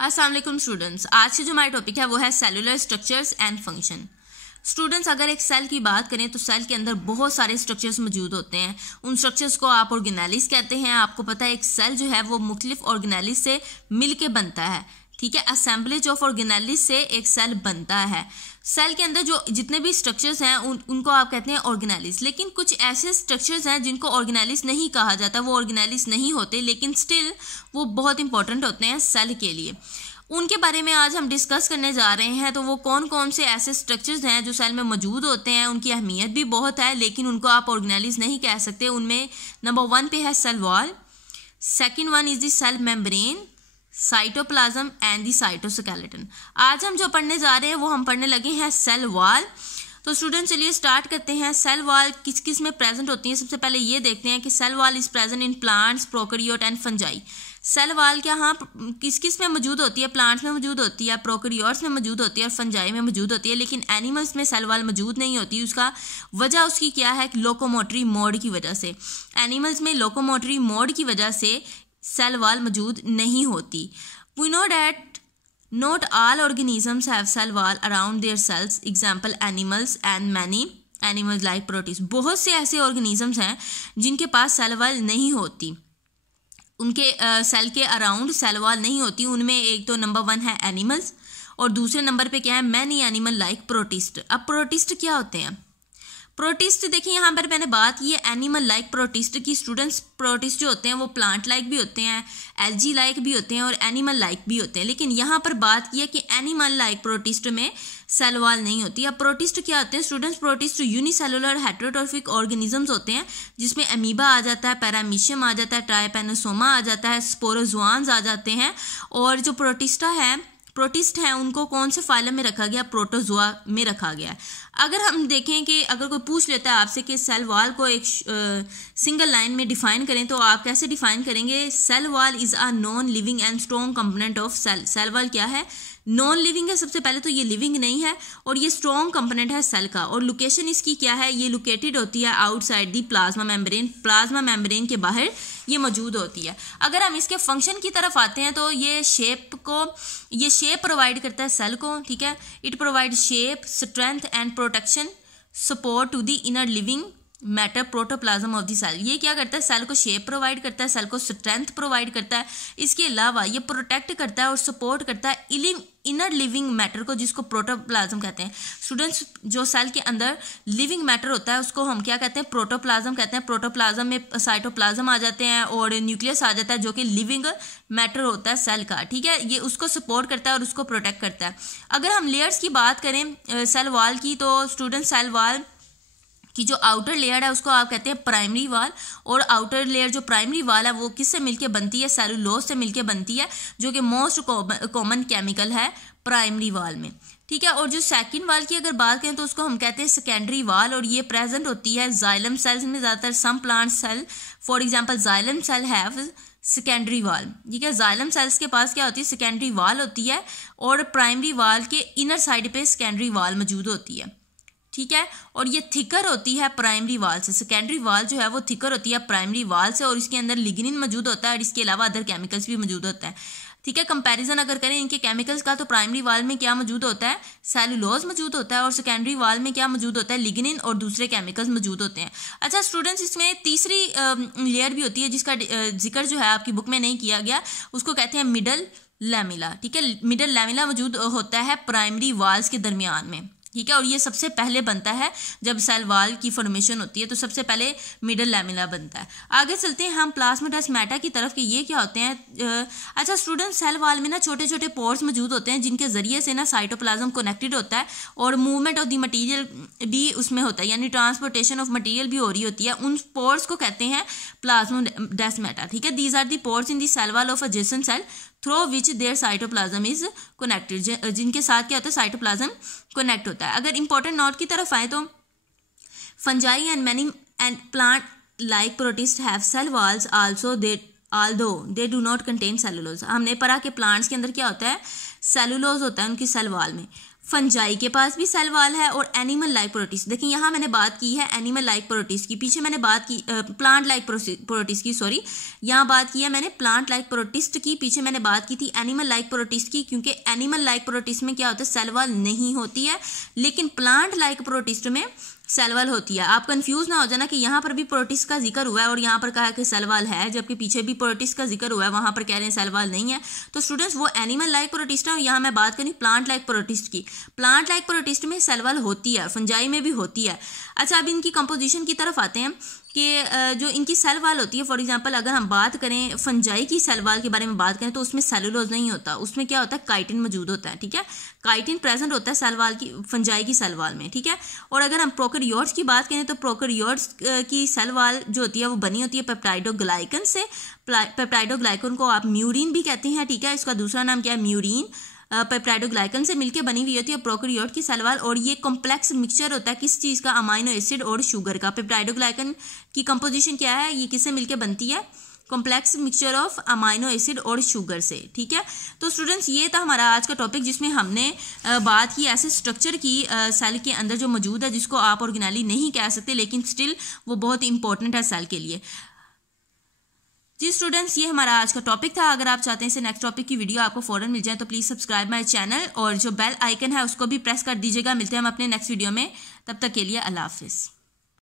अस्सलाम वालेकुम स्टूडेंट्स, आज से जो हमारा टॉपिक है वो है cellular structures and function. Students, अगर एक सेल की बात करें तो सेल के अंदर बहुत सारे स्ट्रक्चर्स मौजूद होते हैं। उन स्ट्रक्चर्स को आप ऑर्गेनेलिस कहते हैं। आपको पता है एक सेल जो है वो मुख्तलिफ ऑर्गेनेलिस से मिल के बनता है, ठीक है। असेंबलेज ऑफ ऑर्गेनेलिस से एक सेल बनता है। सेल के अंदर जो जितने भी स्ट्रक्चर्स हैं उनको आप कहते हैं ऑर्गेनेलिस। लेकिन कुछ ऐसे स्ट्रक्चर्स हैं जिनको ऑर्गेनेलिस नहीं कहा जाता, वो ऑर्गेनेलिस नहीं होते, लेकिन स्टिल वो बहुत इंपॉर्टेंट होते हैं सेल के लिए। उनके बारे में आज हम डिस्कस करने जा रहे हैं। तो वो कौन कौन से ऐसे स्ट्रक्चर्स हैं जो सेल में मौजूद होते हैं, उनकी अहमियत भी बहुत है, लेकिन उनको आप ऑर्गेनेलिस नहीं कह सकते। उनमें नंबर 1 पे है cell wall, second one is the cell membrane, cytoplasm and the cytoskeleton. आज हम जो पढ़ने जा रहे हैं वो हम पढ़ने लगे हैं सेल वॉल। तो स्टूडेंट चलिए स्टार्ट करते हैं। सेल वॉल किस किस में प्रेजेंट होती है, सबसे पहले ये देखते हैं कि cell wall is present in plants, prokaryote and fungi. Cell wall क्या हाँ किस किस में मौजूद होती है? प्लांट्स में मौजूद होती है, प्रोकैरियोट्स में मौजूद होती है और फंजाई में मौजूद होती है। लेकिन एनिमल्स में सेल वॉल मौजूद नहीं होती। उसका वजह उसकी क्या है? लोकोमोटरी मोड की वजह से। एनिमल्स में लोकोमोटरी मोड की वजह से सेल वॉल मौजूद नहीं होती। We know that not all organisms have cell wall around their cells, example animals and many animals like protist. बहुत से ऐसे ऑर्गेनिजम्स हैं जिनके पास सेल वॉल नहीं होती, उनके सेल के अराउंड सेल वॉल नहीं होती। उनमें एक तो नंबर 1 है एनिमल्स और दूसरे नंबर पे क्या है? Many animal like protist. अब प्रोटिस्ट क्या होते हैं? प्रोटिस्ट देखिए यहाँ पर मैंने बात की है एनिमल लाइक प्रोटिस्ट की। स्टूडेंट्स, प्रोटिस्ट जो होते हैं वो प्लांट लाइक भी होते हैं, एल्गी लाइक भी होते हैं और एनिमल लाइक भी होते हैं। लेकिन यहाँ पर बात की है कि एनिमल लाइक प्रोटिस्ट में सेल वॉल नहीं होती। अब प्रोटिस्ट क्या होते हैं students? Protist unicellular heterotrophic organisms होते हैं जिसमें अमीबा आ जाता है, पैरामीशियम आ जाता है, ट्राइपेनोसोमा आ जाता है, स्पोरोजोआन्स आ जाते हैं। और जो प्रोटिस्ट हैं उनको कौन से फाइलम में रखा गया? प्रोटोजोआ में रखा गया है। अगर हम देखें कि अगर कोई पूछ लेता है आपसे कि सेल वॉल को एक सिंगल लाइन में डिफाइन करें तो आप कैसे डिफाइन करेंगे? Cell wall is a non living and strong component of cell. Cell wall क्या है? नॉन लिविंग है। सबसे पहले तो ये लिविंग नहीं है और ये स्ट्रॉन्ग कंपोनेंट है सेल का। और लोकेशन इसकी क्या है? ये लोकेटेड होती है outside the plasma membrane. Plasma membrane के बाहर ये मौजूद होती है। अगर हम इसके फंक्शन की तरफ आते हैं तो ये शेप प्रोवाइड करता है सेल को, ठीक है। It provide shape, strength and protection, support to the inner living matter protoplasm of the cell. ये क्या करता है? सेल को शेप प्रोवाइड करता है, सेल को स्ट्रेंथ प्रोवाइड करता है। इसके अलावा ये प्रोटेक्ट करता है और सपोर्ट करता है इनर लिविंग मैटर को, जिसको प्रोटोप्लाज्म कहते हैं। स्टूडेंट्स, जो सेल के अंदर लिविंग मैटर होता है उसको हम क्या कहते हैं? प्रोटोप्लाज्म कहते हैं। प्रोटोप्लाज्म में साइटोप्लाज्म आ जाते हैं और न्यूक्लियस आ जाता है जो कि लिविंग मैटर होता है सेल का, ठीक है। ये उसको सपोर्ट करता है और उसको प्रोटेक्ट करता है। अगर हम लेयर्स की बात करें सेल वॉल की तो स्टूडेंट सेल वॉल कि जो आउटर लेयर है उसको आप कहते हैं प्राइमरी वॉल। और आउटर लेयर जो प्राइमरी वॉल है वो किससे मिलके बनती है? सेलुलोज से मिलके बनती है, जो कि मोस्ट कॉमन केमिकल है प्राइमरी वॉल में, ठीक है। और जो सेकंड वॉल की अगर बात करें तो उसको हम कहते हैं सेकेंडरी वॉल और ये प्रेजेंट होती है जाइलम सेल्स में ज़्यादातर। Some plant cell for example xylem cell have secondary wall, ठीक है। जाइलम सेल्स के पास क्या होती है? सेकेंडरी वॉल होती है और प्राइमरी वॉल के इनर साइड पे सेकेंडरी वॉल मौजूद होती है, ठीक है। और ये थिकर होती है प्राइमरी वॉल से। सेकेंडरी वॉल जो है वो थिकर होती है प्राइमरी वॉल से और इसके अंदर लिग्निन मौजूद होता है और इसके अलावा अदर केमिकल्स भी मौजूद होता है, ठीक है। कंपैरिजन अगर करें इनके केमिकल्स का तो प्राइमरी वॉल में क्या मौजूद होता है? सेलुलोज मौजूद होता है और सेकेंडरी वॉल में क्या मौजूद होता है? लिग्निन और दूसरे केमिकल्स मौजूद होते हैं। अच्छा स्टूडेंट्स, इसमें तीसरी लेयर भी होती है जिसका जिक्र जो है आपकी बुक में नहीं किया गया, उसको कहते हैं मिडल लैमिला, ठीक है। मिडल लैमिला मौजूद होता है प्राइमरी वॉल्स के दरमियान में, ठीक है। और ये सबसे पहले बनता है जब सेल वॉल की फॉर्मेशन होती है तो सबसे पहले मिडल लैमिला बनता है। आगे चलते हैं हम प्लाज्माडेस्माटा की तरफ कि ये क्या होते हैं। अच्छा स्टूडेंट, सेल वॉल में ना छोटे छोटे पोर्स मौजूद होते हैं जिनके जरिए से ना साइटोप्लाज्म कनेक्टेड होता है और मूवमेंट ऑफ द मटेरियल भी उसमें होता है, यानी ट्रांसपोर्टेशन ऑफ मटेरियल भी हो रही होती है। उन पोर्स को कहते हैं प्लाज्माडेस्माटा, ठीक है। These are the pores in the cell wall of adjacent cell through which their cytoplasm is connected, जिनके साथ क्या होता है? साइटोप्लाज्म कनेक्ट होता है। अगर इंपॉर्टेंट नोट की तरफ आए तो fungi and many and plant like protist have cell walls also although they do not contain cellulose। हमने पढ़ा कि प्लांट्स के अंदर क्या होता है? सेलुलोज होता है उनकी सेल वॉल में। फंजाई के पास भी सेल वॉल है और एनिमल लाइक प्रोटिस्ट। देखिए यहाँ मैंने बात की है एनिमल लाइक प्रोटिस्ट की, पीछे मैंने बात की प्लांट लाइक प्रोटिस्ट की, सॉरी यहाँ बात की है मैंने प्लांट लाइक प्रोटिस्ट की, पीछे मैंने बात की थी एनिमल लाइक प्रोटिस्ट की, क्योंकि एनिमल लाइक प्रोटिस्ट में क्या होता है सेल वॉल नहीं होती है, लेकिन प्लांट लाइक प्रोटिस्ट में सेल वॉल होती है। आप कंफ्यूज ना हो जाना कि यहाँ पर भी प्रोटिस्ट का जिक्र हुआ है और यहाँ पर कहा है कि सेल वॉल है, जबकि पीछे भी प्रोटिस्ट का जिक्र हुआ है, वहाँ पर कह रहे हैं सेल वॉल नहीं है। तो स्टूडेंट्स वो एनिमल लाइक प्रोटिस्ट है और यहाँ मैं बात करूँ प्लांट लाइक प्रोटिस्ट की। प्लांट लाइक प्रोटिस्ट में सेल वॉल होती है, फंजाई में भी होती है। अच्छा, अब इनकी कंपोजिशन की तरफ आते हैं कि जो इनकी सेल वॉल होती है, फॉर एग्जांपल अगर हम बात करें फंजाई की सेल वॉल के बारे में बात करें तो उसमें सेलुलोज नहीं होता, उसमें क्या होता है काइटिन मौजूद होता है, ठीक है, काइटिन प्रेजेंट होता है सेल वॉल की, फंजाई की सेल वॉल में, ठीक है। और अगर हम प्रोकैरियोट्स की बात करें तो प्रोकैरियोट्स की सेल वॉल जो होती है वो बनी होती है पेप्टाइडोग्लाइकन से। पेप्टाइडोग्लाइकन को आप म्यूरिन भी कहते हैं, ठीक है, इसका दूसरा नाम क्या है म्यूरिन। पेप्टाइडोग्लाइकन से मिलकर बनी हुई होती है प्रोकैरियोट की सेल वॉल, और ये कॉम्प्लेक्स मिक्सचर होता है किस चीज़ का, अमाइनो एसिड और शुगर का। पेप्टाइडोग्लाइकन की कंपोजिशन क्या है, ये किससे मिलकर बनती है, complex mixture of amino acid और शुगर से, ठीक है। तो स्टूडेंट्स ये था हमारा आज का टॉपिक जिसमें हमने बात की ऐसे स्ट्रक्चर की सेल के अंदर जो मौजूद है जिसको आप ऑर्गेनेली नहीं कह सकते, लेकिन स्टिल वो बहुत इंपॉर्टेंट है सेल के लिए। जी स्टूडेंट्स, ये हमारा आज का टॉपिक था। अगर आप चाहते हैं इसे नेक्स्ट टॉपिक की वीडियो आपको फौरन मिल जाए तो प्लीज़ सब्सक्राइब माय चैनल और जो बेल आइकन है उसको भी प्रेस कर दीजिएगा। मिलते हैं हम अपने नेक्स्ट वीडियो में, तब तक के लिए अल्लाह हाफिज़।